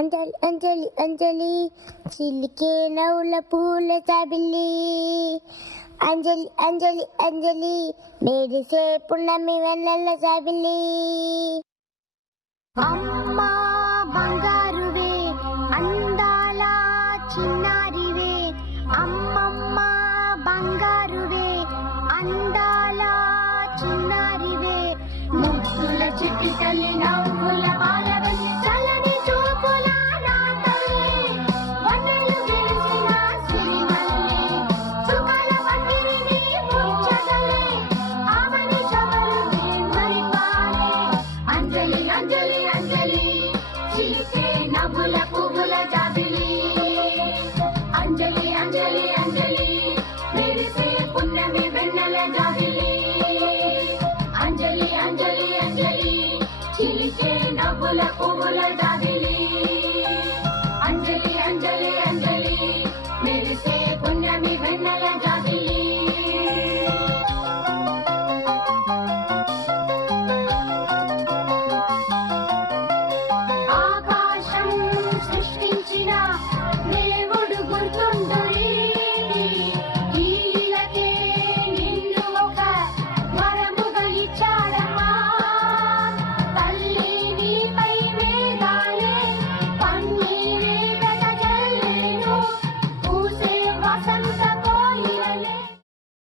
అంజలి అంజలి అంజలి చిలికే నవ్వుల పూల జాబిల్లి అంజలి అంజలి అంజలి మెరిసే పున్నమి వెన్నెల జాబిల్లి అమ్మా బంగారువే అందాల చిన్నారివే అమ్మమ్మ బంగారువే అందాల చిన్నారివే ముద్దుల చిట్టి తల్లి